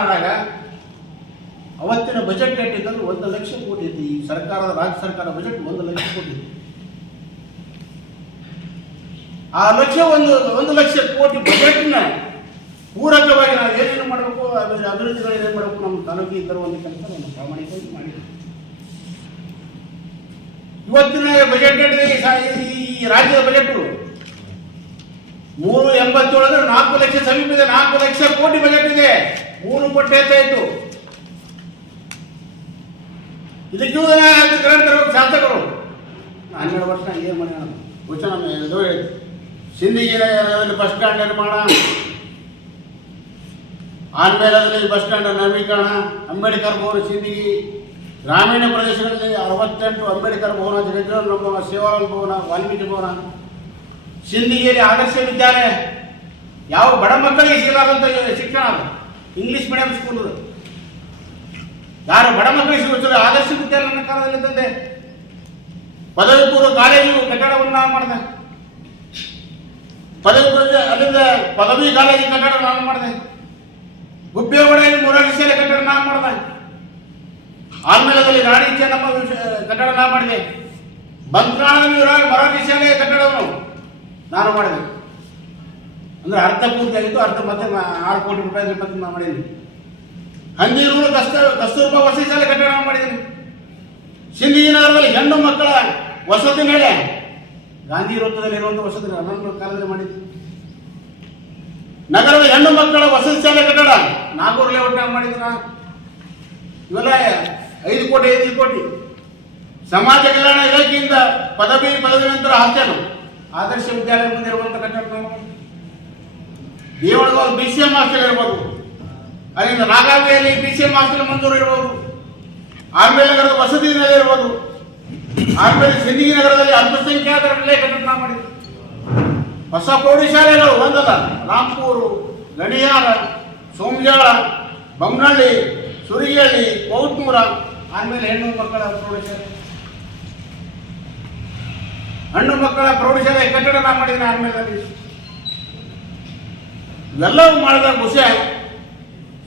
ಆದಾಗ ಅವತ್ತಿನ ಬಜೆಟ್ ಎಷ್ಟಿತ್ತಂದ್ರೆ 1 ಲಕ್ಷ ಕೋಟಿ ಇತ್ತು. ಈ ಸರ್ಕಾರದ ರಾಜ್ಯ ಸರ್ಕಾರ ಬಜೆಟ್ 1 ಲಕ್ಷ ಕೋಟಿ ಇತ್ತು. ಆ ಒಂದು ಲಕ್ಷ ಕೋಟಿ ಬಜೆಟ್ನ ಪೂರಕವಾಗಿ ನಾವು ಏನೇನು ಮಾಡಬೇಕು, ಅಭಿವೃದ್ಧಿಗಳು ಏನೇನು ಮಾಡಬೇಕು, ನಮ್ಮ ತಾಲೂಕಿಗೆ ತರುವಂಥ ಕೆಲಸ ನಮ್ಮ ಪ್ರಾಮಾಣಿಕವಾಗಿ ಮಾಡಿದ್ದೀವಿ. ಇವತ್ತಿನ ಬಜೆಟ್ ಈ ರಾಜ್ಯದ ಬಜೆಟ್ 387 ಅಂದ್ರೆ 4 ಲಕ್ಷ ಸಮೀಪ ಇದೆ. 4 ಲಕ್ಷ ಕೋಟಿ ಬಜೆಟ್ ಇದೆ. 3 ಕೋಟಿ ಹೆಚ್ಚಾಯಿತು. ಇದಕ್ಕೆ ಶಾಸಕರು 12 ವರ್ಷ ಏನು ಮಾಡೋಣ ಘೋಷಣೆ ಸಿಂಧಿಗಿನಲ್ಲಿ ಬಸ್ ಸ್ಟ್ಯಾಂಡ್ ನಿರ್ಮಾಣ, ಆಮೇಲೆ ಅದರಲ್ಲಿ ಬಸ್ ಸ್ಟ್ಯಾಂಡ್ ನವೀಕರಣ, ಅಂಬೇಡ್ಕರ್ ಭವನ ಸಿಂಧಿಗಿ, ಗ್ರಾಮೀಣ ಪ್ರದೇಶಗಳಲ್ಲಿ 68 ಅಂಬೇಡ್ಕರ್ ಭವನ, ಜಗಜ್ಜೀವನ ಭವನ, ಸೇವಾಲಾಲ್ ಭವನ, ವಾಲ್ಮೀಕಿ ಭವನ, ಸಿಂಧಿಗಿಯಲ್ಲಿ ಆದರ್ಶ ವಿದ್ಯಾಲಯ, ಯಾವ ಬಡ ಮಕ್ಕಳಿಗೆ ಸಿಗಲಾರಂತ ಶಿಕ್ಷಣ ಅದು ಇಂಗ್ಲಿಷ್ ಮೀಡಿಯಂ ಸ್ಕೂಲ್. ಯಾರು ಬಡ ಮಕ್ಕಳಿಗೆ ಸಿಗುತ್ತದೆ ಆದರ್ಶ ವಿದ್ಯಾಲಯ ನನ್ನ ಕಾಲದಲ್ಲಿ ತಂದೆ. ಪದವಿ ಪೂರ್ವ ಕಾಲೇಜು ಕಟ್ಟಡವನ್ನು ನಾನು ಮಾಡಿದೆ. ಅಲ್ಲಿಂದ ಪದವಿ ಕಾಲೇಜು ಕಟ್ಟಡ ನಾನು ಮಾಡಿದೆ. ಗುಬ್ಬೇವಾಡಿಯಲ್ಲಿ ಮೊರಾರ್ಜಿ ಶಾಲೆ ಕಟ್ಟಡ ನಾನು ಮಾಡಿದೆ. ಆಲ್ಮೇಲದಲ್ಲಿ ರಾಣಿ ಚೆನ್ನಮ್ಮ ಕಟ್ಟಡ ನಾನು ಮಾಡಿದೆ. ಬಂತ್ರಾಳದಲ್ಲಿ ಮೊರಾರ್ಜಿ ಶಾಲೆಯ ಕಟ್ಟಡವನ್ನು ನಾನು ಮಾಡಿದೆ. ಅಂದ್ರೆ ಅರ್ಧ ಪೂರ್ತಿ ಆಗಿತ್ತು, ಅರ್ಧ ಮತ್ತೆ 6 ಕೋಟಿ ರೂಪಾಯಿ ಮತ್ತೆ ನಾನು ಮಾಡಿದ್ದೀನಿ. ಹಂದಿನೂರು ಕಸ್ತೂರ್ಬಾ ವಸತಿ ಶಾಲೆ ಕಟ್ಟಡ ನಾನು ಮಾಡಿದ್ದೀನಿ. ಸಿಂಧಿಗಿನಗರದಲ್ಲಿ ಹೆಣ್ಣು ಮಕ್ಕಳ ವಸತಿ ಮೇಲೆ ಗಾಂಧಿ ವೃತ್ತದಲ್ಲಿ ಇರುವಂಥ ವಸತಿ ನನ್ನ ಕಾಲದಲ್ಲಿ ಮಾಡಿದ್ದೆ. ನಗರದ ಹೆಣ್ಣು ಮಕ್ಕಳ ವಸತಿ ಶಾಲೆ ಕಟ್ಟಡ ನಾಗೂರು ಲೇಔಟ್ ಮಾಡಿದ್ದೆ ನಾನು. ಇವೆಲ್ಲ 5 ಕೋಟಿ. ಸಮಾಜ ಕಲ್ಯಾಣ ಇಲಾಖೆಯಿಂದ ಪದವಿ ನಂತರ ಹಾಸ್ಟೆಲ್ ಆದರ್ಶ ವಿದ್ಯಾಲಯ ಮುಂದೆ ಇರುವಂಥ ಕಟ್ಟಡ ನಾವು. ದೇವಳಗಾವ್ BCM ಹಾಸ್ಟೆಲ್ ಇರ್ಬೋದು, ಅಲ್ಲಿಂದ ನಾಗಾವಿಯಲ್ಲಿ BCM ಹಾಸ್ಟೆಲ್ ಮಂಜೂರು ಇರ್ಬೋದು, ಆಮೇಲೆ ನಗರದ ವಸತಿ ನಿಲಯ ಇರ್ಬೋದು, ಆಮೇಲೆ ಸಿಂಧಿಗಿ ನಗರದಲ್ಲಿ ಅಲ್ಪಸಂಖ್ಯಾತರ ನಿಲಯ ಕಟ್ಟಡ ನಾವು ಮಾಡಿದ್ವಿ. ಹೊಸ ಪ್ರೌಢಶಾಲೆಗಳು ಒಂದಲ್ಲ, ರಾಂಪೂರು, ಗಣಿಯಾರ, ಸೋಮಜಾಳ, ಬೊಮ್ಮನಹಳ್ಳಿ, ಸುರಿಗೇಳಿ, ಪೌತ್ಮೂರ, ಆಮೇಲೆ ಹೆಣ್ಣು ಮಕ್ಕಳ ಪ್ರೌಢಶಾಲೆ ಕಟ್ಟಡ ನಾವು ಮಾಡಿದ್ದೀನಿ. ಆಮೇಲೆ ಇವೆಲ್ಲವೂ ಮಾಡಿದಾಗ ವಿಷಯ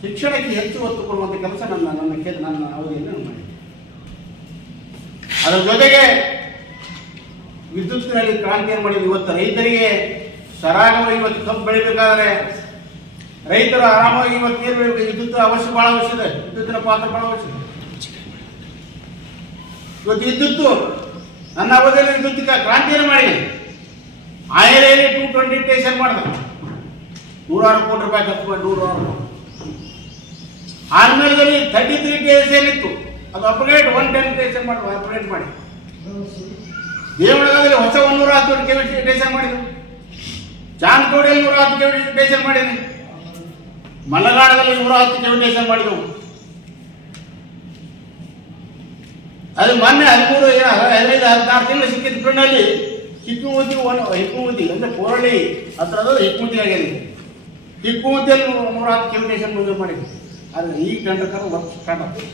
ಶಿಕ್ಷಣಕ್ಕೆ ಹೆಚ್ಚು ಒತ್ತು ಕೊಡುವಂಥ ಕೆಲಸ ನನ್ನ ಅವಧಿಯನ್ನು ಮಾಡಿದೆ. ಅದರ ಜೊತೆಗೆ ವಿದ್ಯುತ್ತಿನಲ್ಲಿ ಕ್ರಾಂತಿಯನ್ನು ಮಾಡಿದ್ದು. ಇವತ್ತು ರೈತರಿಗೆ ಸರಾಗವಾಗಿ ಇವತ್ತು ಕಬ್ಬು ಬೆಳಿಬೇಕಾದ್ರೆ ರೈತರು ಆರಾಮಾಗಿ ಇವತ್ತು ನೀರು ಬೆಳಿಬೇಕು. ವಿದ್ಯುತ್ ಬಹಳ ಅವಶ್ಯ ಇದೆ. ವಿದ್ಯುತ್ತಿನ ಪಾತ್ರ ಬಹಳ ಅವಶ್ಯ ಇದೆ. ಇವತ್ತು ವಿದ್ಯುತ್ತು ನನ್ನ ಅವಧಿಯಲ್ಲಿ ವಿದ್ಯುತ್ತಿನ ಕ್ರಾಂತಿಯನ್ನು ಮಾಡಿ ಆಯರಲ್ಲಿ 220 ಸ್ಟೇಷನ್ ಮಾಡಿದೆ. 106 ಕೋಟಿ ರೂಪಾಯಿ ಖರ್ಚು ಮಾಡಿ 106. ಆರ್ಮೇಲದಲ್ಲಿ 33 ಸ್ಟೇಷನ್ ಇತ್ತು, ಅದು ಅಪ್ಗ್ರೇಡ್ 110 ಸ್ಟೇಷನ್ ಮಾಡಿ ಅಪ್ಗ್ರೇಡ್ ಮಾಡಿ. ದೇವಳಗಾದಲ್ಲಿ ಹೊಸ 110 ಕೆವಿ ಸ್ಟೇಷನ್ ಮಾಡಿದ್ರು. ಜಾನ್ಕೋಡಿಯಲ್ಲಿ 110 ಕೆವಿ ಸ್ಟೇಷನ್ ಮಾಡಿದ್ವಿ. ಮಲೆನಾಡದಲ್ಲಿ 110 ಕೆವಿ ಸ್ಟೇಷನ್ ಮಾಡಿದೆವು. ಅದು ಮೊನ್ನೆ 15-16 ತಿಂಗಳು ಸಿಕ್ಕಿದ ಫ್ರೆಂಡಲ್ಲಿ ಹಿಕ್ಕುಮತಿ ಅಂದ್ರೆ ಕೋರಳಿ ಹತ್ರ ಹಿಕ್ಕುಮತಿ ಆಗಿದೆ. ಹಿಕ್ಕುಮತಿಯಲ್ಲಿ 110 ಕೆವಿ ಸ್ಟೇಷನ್ ಮಂಜೂರು ಮಾಡಿದ್ವಿ. ಆದರೆ ಈ ಟೆಂಡರ್ ವರ್ಕ್ ಸ್ಟಾರ್ಟ್ ಆಗ್ತದೆ.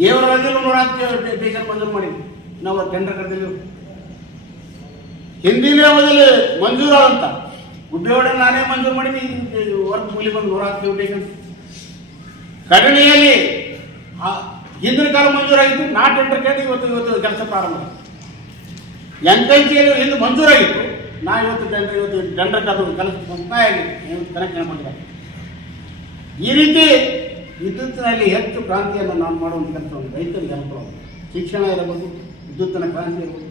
ದೇವರಲ್ಲಿ 110 ಸ್ಟೇಷನ್ ಮಂಜೂರು ಮಾಡಿದ್ವಿ. ನಾವು ಟೆಂಡರ್ ಕರೆದಿಲ್ಲ. ಹಿಂದಿನ ಅವಧಿಯಲ್ಲಿ ಮಂಜೂರಾದಂತ ಗುಬ್ಬೇವಾಡ ನಾನೇ ಮಂಜೂರು ಮಾಡಿದ್ವಿ. ವರ್ಕ್ ಮುಗಿಲಿ ಬಂದು 110 ಸ್ಟೇಷನ್. ಕಡಣಿಯಲ್ಲಿ ಹಿಂದಿನ ಕಾಲ ಮಂಜೂರಾಗಿತ್ತು. ನಾ ಟೆಂಡರ್ ಕೇಳಿ ಇವತ್ತು ಕೆಲಸ ಪ್ರಾರಂಭ. ಎಂಕಂಚಿಯಲ್ಲಿ ಹಿಂದೆ ಮಂಜೂರಾಗಿತ್ತು. ನಾ ಇವತ್ತು ಟೆಂಡರ್ ಕರೆದು ಕೆಲಸ ಮುಕ್ತಾಯಾಗಿ ಕನೆಕ್ಟ್ ಮಾಡಿದ್ದಾರೆ. ಈ ರೀತಿ ವಿದ್ಯುತ್ತಿನಲ್ಲಿ ಹೆಚ್ಚು ಕ್ರಾಂತಿಯನ್ನು ನಾವು ಮಾಡುವಂಥ ಕೆಲಸ ರೈತರಿಗೆ ಅನುಕೂಲ. ಶಿಕ್ಷಣ ಇರಬಹುದು, ವಿದ್ಯುತ್ತಿನ ಕ್ರಾಂತಿ ಇರಬಹುದು.